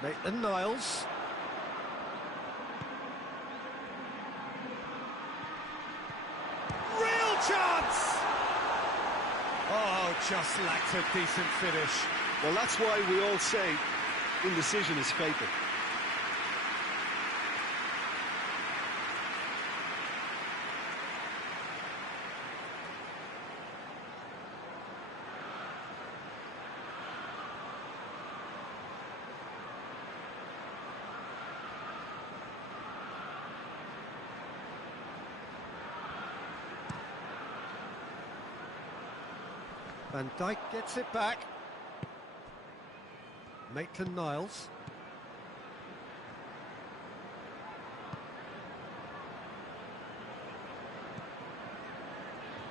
Maitland-Niles. Real chance! Oh, just lacked a decent finish. Well, that's why we all say indecision is fatal. Van Dijk gets it back. Maitland-Niles.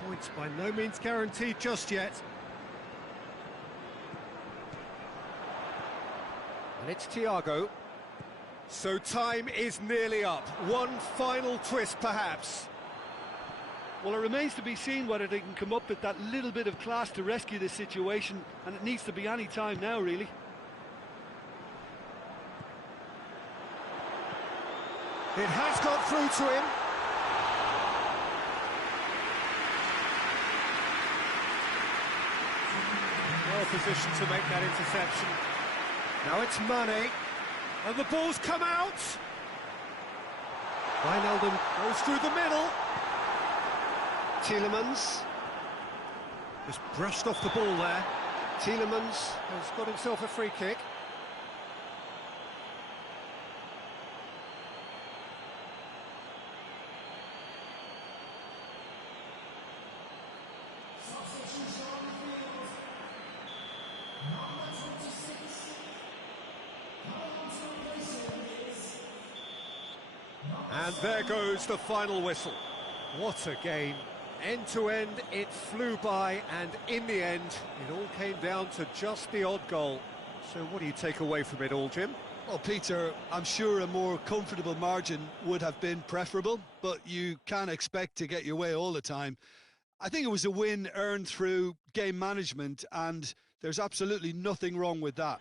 Points by no means guaranteed just yet. And it's Thiago. So time is nearly up. One final twist, perhaps. Well, it remains to be seen whether they can come up with that little bit of class to rescue this situation, and it needs to be any time now, really. It has got through to him. Well positioned to make that interception. Now it's Mane, and the ball's come out. Wijnaldum goes through the middle. Tielemans. Just brushed off the ball there. Tielemans has got himself a free kick. And there goes the final whistle. What a game. End to end, it flew by, and in the end, it all came down to just the odd goal. So what do you take away from it all, Jim? Well, Peter, I'm sure a more comfortable margin would have been preferable, but you can't expect to get your way all the time. I think it was a win earned through game management, and there's absolutely nothing wrong with that.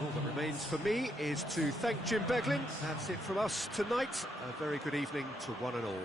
All that remains for me is to thank Jim Beglin. That's it from us tonight. A very good evening to one and all.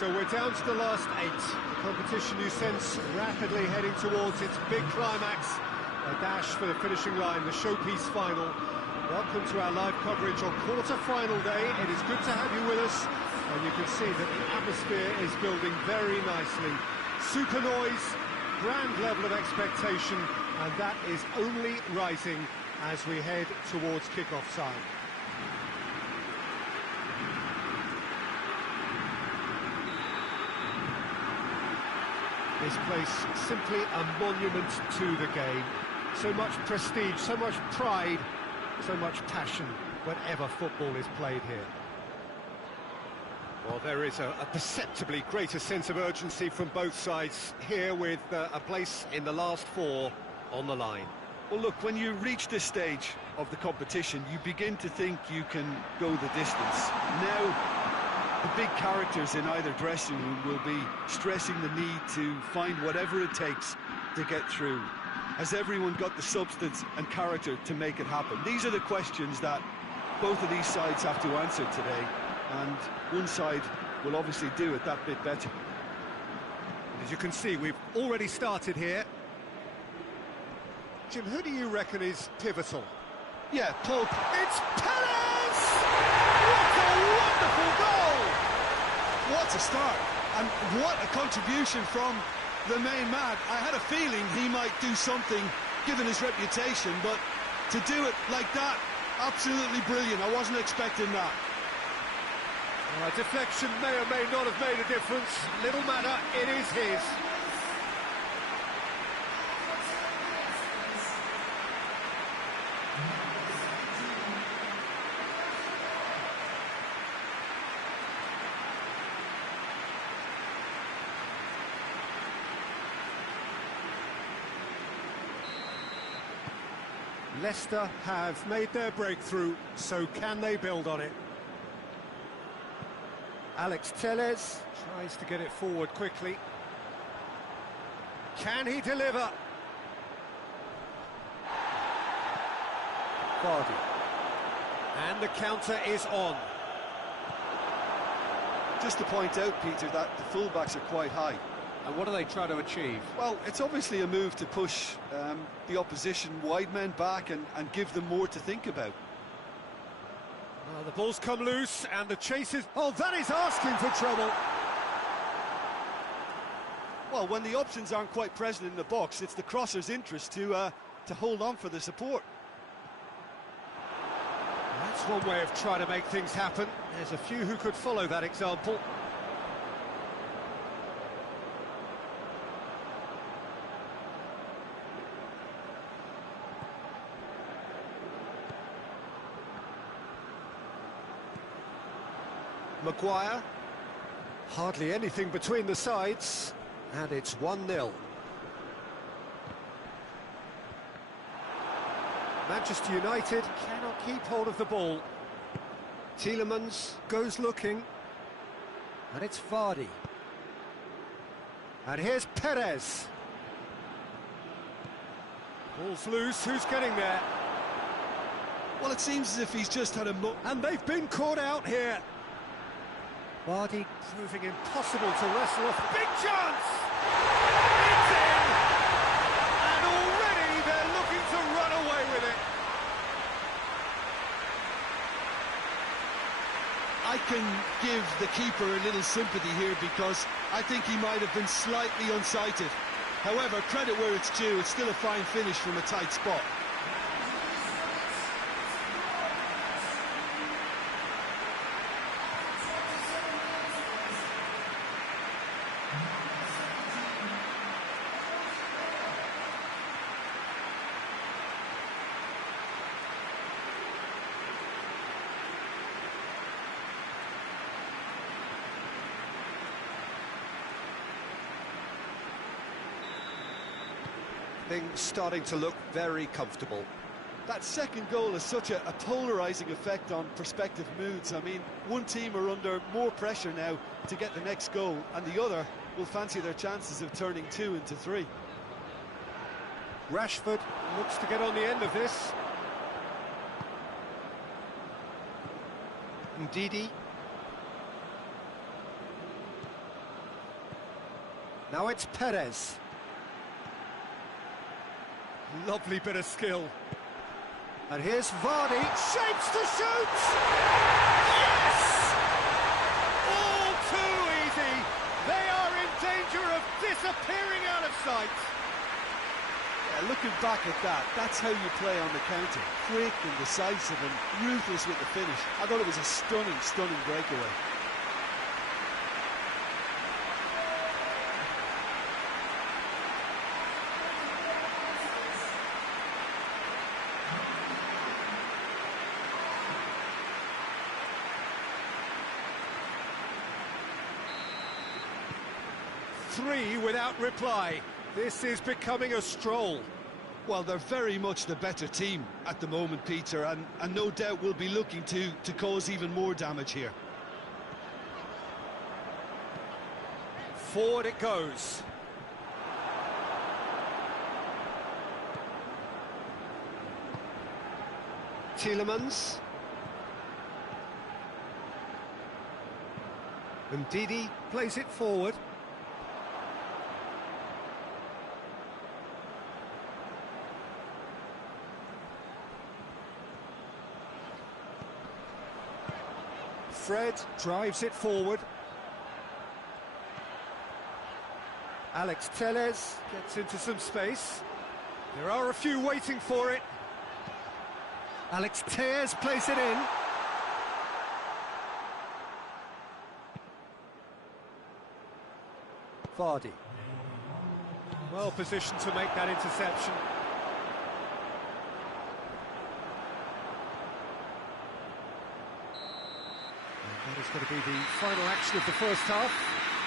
So we're down to the last 8. The competition, you sense, rapidly heading towards its big climax. A dash for the finishing line, the showpiece final. Welcome to our live coverage on quarter-final day. It is good to have you with us, and you can see that the atmosphere is building very nicely. Super noise, grand level of expectation, and that is only rising as we head towards kick-off time. This place simply a monument to the game. So much prestige, so much pride, so much passion whenever football is played here. Well, there is a perceptibly greater sense of urgency from both sides here, with a place in the last 4 on the line. Well, look, when you reach this stage of the competition, you begin to think you can go the distance. Now, the big characters in either dressing room will be stressing the need to find whatever it takes to get through. Has everyone got the substance and character to make it happen? These are the questions that both of these sides have to answer today, and one side will obviously do it that bit better. As you can see, we've already started here. Jim, who do you reckon is pivotal? Yeah, Paul. It's Perez! What a wonderful goal! What a start, and what a contribution from the main man. I had a feeling he might do something, given his reputation, but to do it like that, absolutely brilliant. I wasn't expecting that. Deflection may or may not have made a difference. Little matter, it is his. Leicester have made their breakthrough, so can they build on it? Alex Telles tries to get it forward quickly. Can he deliver? Vardy. And the counter is on. Just to point out, Peter, that the fullbacks are quite high. And what are they trying to achieve? Well, it's obviously a move to push the opposition wide men back and give them more to think about. Well, the ball's come loose and the chase is... Oh, that is asking for trouble. Well, when the options aren't quite present in the box, it's the crosser's interest to hold on for the support. That's one way of trying to make things happen. There's a few who could follow that example. Maguire, hardly anything between the sides, and it's 1-0. Manchester United cannot keep hold of the ball. Tielemans goes looking, and it's Vardy. And here's Perez. Ball's loose, who's getting there? Well, it seems as if he's just had a... And they've been caught out here. Vardy proving impossible to wrestle off. Big chance! It's in! And already they're looking to run away with it. I can give the keeper a little sympathy here, because I think he might have been slightly unsighted. However, credit where it's due, it's still a fine finish from a tight spot. Things starting to look very comfortable. That second goal has such a polarising effect on prospective moods. I mean, one team are under more pressure now to get the next goal, and the other will fancy their chances of turning 2 into 3. Rashford looks to get on the end of this. Ndidi. Now it's Perez. Lovely bit of skill. And here's Vardy, shapes to shoot! Yes! All too easy. They are in danger of disappearing out of sight. Yeah, looking back at that, that's how you play on the counter. Quick and decisive and ruthless with the finish. I thought it was a stunning, stunning breakaway. Three without reply. This is becoming a stroll. Well, they're very much the better team at the moment, Peter, and no doubt will be looking to cause even more damage here. Forward it goes. Tielemans. And Didi plays it forward. Fred drives it forward. Alex Tellez gets into some space. There are a few waiting for it. Alex Tellez plays it in. Vardy. Well positioned to make that interception. That is going to be the final action of the first half.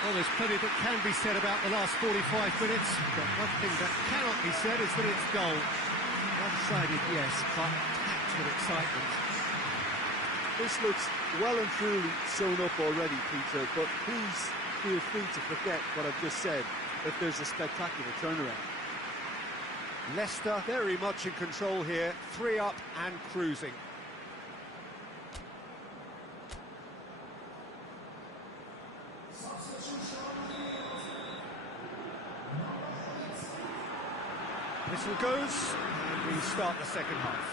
Well, there's plenty that can be said about the last 45 minutes, but one thing that cannot be said is that it's dull. One-sided, yes, but packed with excitement. This looks well and truly sewn up already, Peter, but please feel free to forget what I've just said if there's a spectacular turnaround. Leicester very much in control here, 3 up and cruising. Whistle goes, and we start the second half.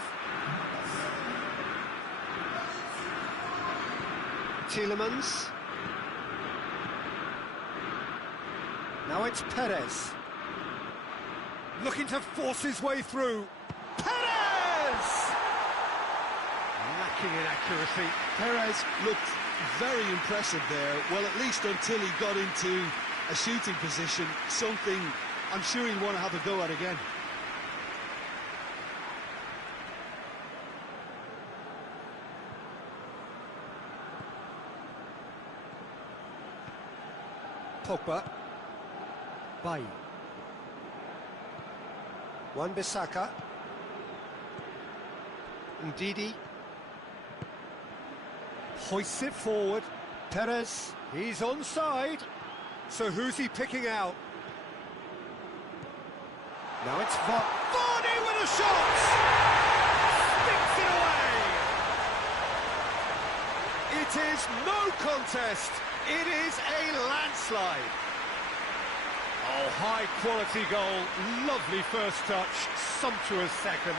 Tielemans. Now it's Perez. Looking to force his way through. Perez! Lacking in accuracy. Perez looked very impressive there, well, at least until he got into a shooting position, something I'm sure he'll want to have a go at again. Pogba. Bailly. Wan-Bissaka. Ndidi. Hoists it forward. Perez. He's onside. So who's he picking out? Now it's Vardy with a shot! Sticks it away! It is no contest. It is a landslide. Oh, high-quality goal. Lovely first touch. Sumptuous second.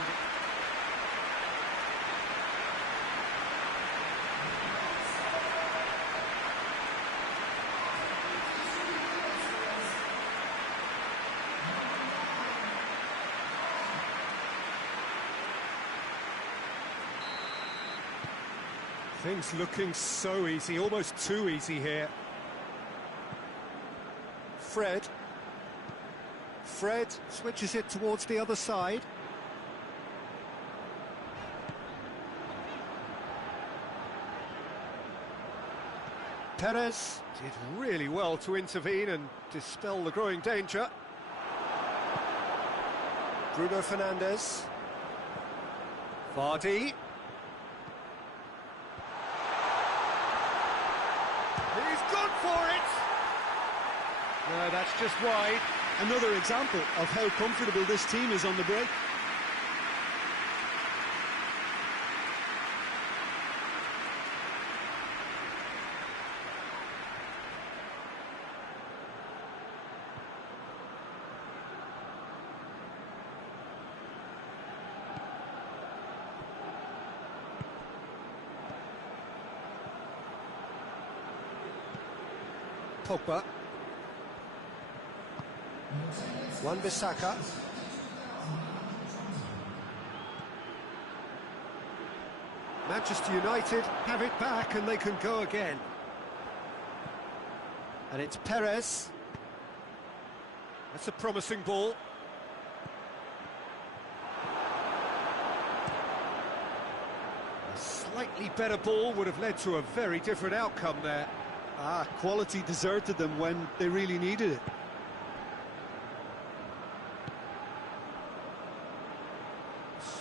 Things looking so easy, almost too easy here. Fred switches it towards the other side. Perez did really well to intervene and dispel the growing danger. Bruno Fernandes. Vardy. He's gone for it! No, that's just wide. Another example of how comfortable this team is on the break. Pogba. Wan-Bissaka. Manchester United have it back and they can go again. And it's Perez. That's a promising ball. A slightly better ball would have led to a very different outcome there. Quality deserted them when they really needed it.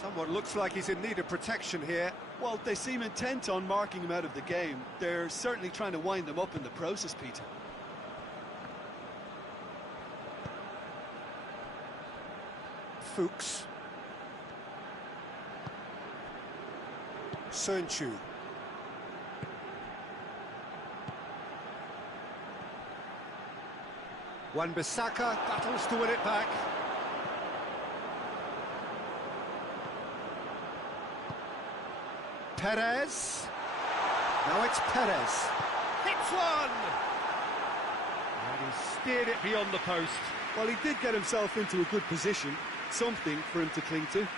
Someone looks like he's in need of protection here. Well, they seem intent on marking him out of the game. They're certainly trying to wind them up in the process, Peter. Fuchs. Sönchu. Wan-Bissaka battles to win it back. Perez. Now it's Perez. Hits one! And he steered it beyond the post. Well, he did get himself into a good position. Something for him to cling to.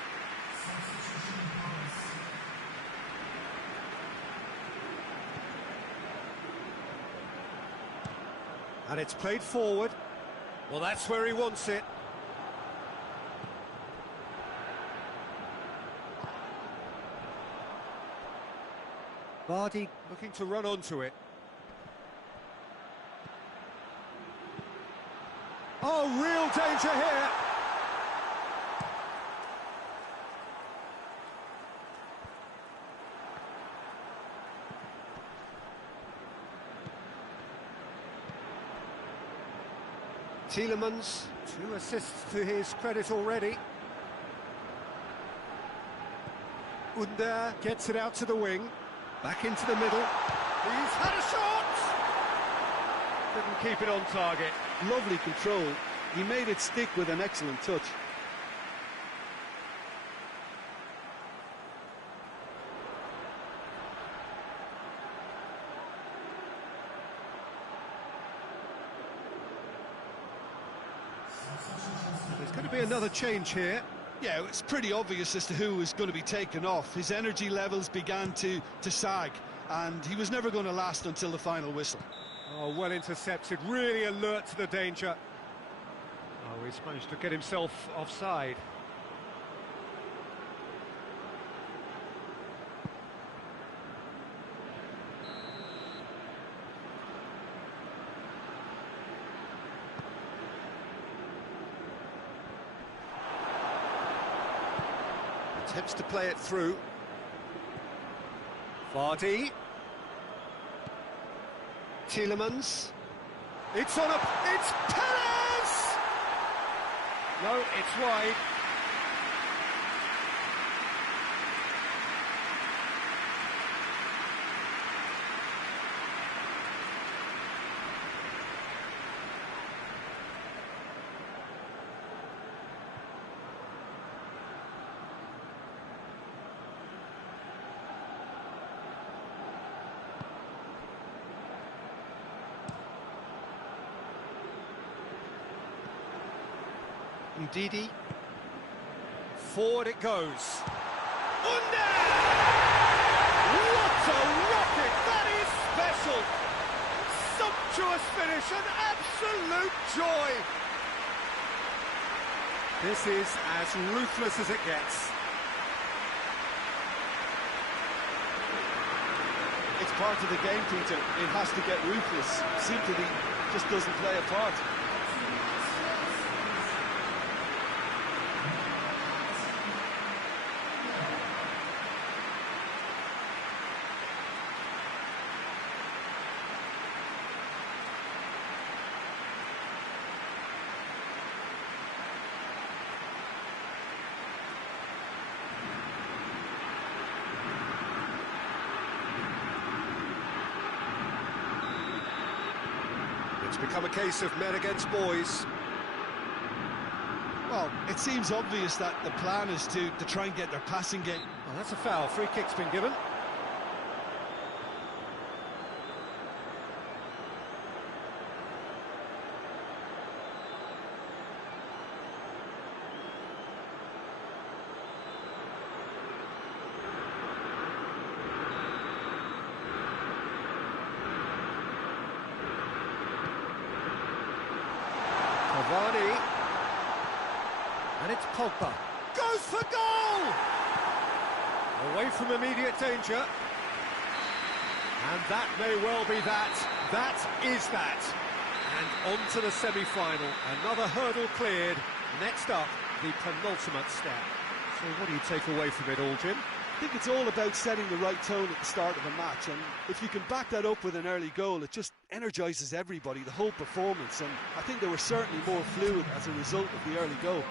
And it's played forward. Well, that's where he wants it. Vardy looking to run onto it. Oh, real danger here. Tielemans, 2 assists to his credit already. Under gets it out to the wing. Back into the middle. He's had a shot! Didn't keep it on target. Lovely control. He made it stick with an excellent touch. There's going to be another change here. Yeah, it's pretty obvious as to who was going to be taken off. His energy levels began to sag, and he was never going to last until the final whistle. Oh, well intercepted, really alert to the danger. Oh, he's managed to get himself offside. Attempts to play it through. Vardy. Tielemans. It's on it's Perez! No, it's wide. Ndidi. Forward it goes. Under! What a rocket! That is special! Sumptuous finish, an absolute joy! This is as ruthless as it gets. It's part of the game, Peter. It has to get ruthless. Simply just doesn't play a part. It's become a case of men against boys. Well, it seems obvious that the plan is to try and get their passing game. Well, that's a foul. Free kick's been given. Vardy. And it's Pogba. Goes for goal! Away from immediate danger. And that may well be that. That is that. And on to the semi-final. Another hurdle cleared. Next up, the penultimate step. So what do you take away from it all, Jim? I think it's all about setting the right tone at the start of a match, and if you can back that up with an early goal, it just energises everybody, the whole performance, and I think they were certainly more fluid as a result of the early goal.